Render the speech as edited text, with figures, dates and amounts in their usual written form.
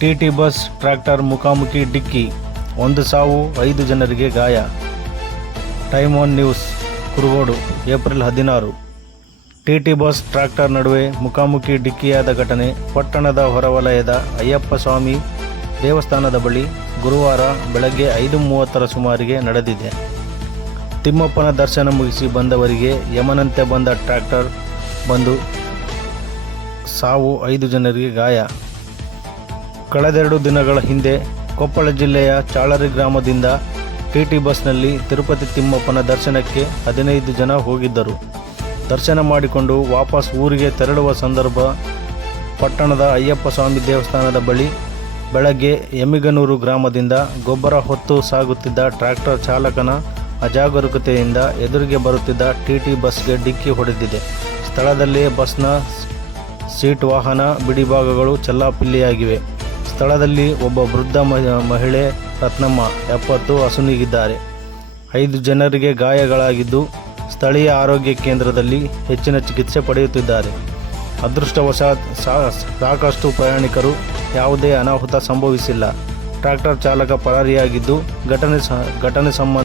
TT bus tractor ಮುಖಾಮುಖಿ ಡಿಕ್ಕಿ, 1 ಸಾವು 5 ಜನರಿಗೆ ಗಾಯ. Time one news Kurugodu, April 16. TT bus tractor ನಡುವೆ ಮುಖಾಮುಖಿ ಡಿಕ್ಕಿಯಾದ ಘಟನೆ ಪಟ್ಟಣದ ಹೊರವಲಯದ ಅಯ್ಯಪ್ಪ ಸ್ವಾಮಿ ದೇವಸ್ಥಾನದ ಬಳಿ ಗುರುವಾರ ಬೆಳಗ್ಗೆ 5:30 ಸುಮಾರಿಗೆ ನಡೆದಿದೆ. ತಿಮ್ಮಪ್ಪನ ದರ್ಶನ ಮುಗಿಸಿ ಬಂದವರಿಗೆ ಯಮನಂತೆ ಬಂದ ಟ್ರ್ಯಾಕ್ಟರ್ ಬಂದು ಸಾವು, 5 ಜನರಿಗೆ ಗಾಯ. ಕಳೆದೆರಡು ದಿನಗಳ ಹಿಂದೆ ಕೊಪ್ಪಳ ಜಿಲ್ಲೆಯ ಚಾಳರಿ ಗ್ರಾಮದಿಂದ ಟಿಟಿ ಬಸ್ನಲ್ಲಿ ತಿರುಪತಿ ತಿಮ್ಮಪ್ಪನ ದರ್ಶನಕ್ಕೆ 15 ಜನ ಹೋಗಿದ್ದರು. ದರ್ಶನ ಮಾಡಿಕೊಂಡು ವಾಪಸ್ ಊರಿಗೆ ತೆರಳುವ ಸಂದರ್ಭ ಪಟ್ಟಣದ ಅಯ್ಯಪ್ಪ ಸ್ವಾಮಿ ದೇವಸ್ಥಾನದ ಬಳಿ ಬೆಳಗ್ಗೆ ಎಮ್ಮಿಗನೂರು ಗ್ರಾಮದಿಂದ ಗೊಬ್ಬರ ಹೊತ್ತು ಸಾಗುತ್ತಿದ್ದ ಟ್ರ್ಯಾಕ್ಟರ್ ಚಾಲಕನ ಅಜಾಗರೂಕತೆಯಿಂದ ಎದುರಿಗೆ ಬರುತ್ತಿದ್ದ ಟಿಟಿ ಬಸ್ಗೆ ಡಿಕ್ಕಿ ಹೊಡೆದಿದೆ. ಸ್ಥಳದಲ್ಲಿಯೇ ಬಸ್ನ ಸೀಟ್, ವಾಹನ ಬಿಡಿಭಾಗಗಳು ಚೆಲ್ಲಾಪಿಲ್ಲಿಯಾಗಿವೆ. ಸ್ಥಳದಲ್ಲಿ ಒಬ್ಬ ವೃದ್ಧ ಮಹಿಳೆ ರತ್ನಮ್ಮ 70 ಅಸುನೀಗಿದ್ದಾರೆ. 5 ಜನರಿಗೆ ಗಾಯಗಳಾಗಿದ್ದು ಸ್ಥಳೀಯ ಆರೋಗ್ಯ ಕೇಂದ್ರದಲ್ಲಿ ಹೆಚ್ಚಿನ ಚಿಕಿತ್ಸೆ ಪಡೆಯುತ್ತಿದ್ದಾರೆ. ಅದೃಷ್ಟವಶಾತ್ ಸಾಕಷ್ಟು ಪ್ರಯಾಣಿಕರು ಯಾವುದೇ ಅನಾಹುತ ಸಂಭವಿಸಿಲ್ಲ. ಟ್ರ್ಯಾಕ್ಟರ್ ಚಾಲಕ ಪರಾರಿಯಾಗಿದ್ದು ಘಟನೆ ಸಂಬಂಧ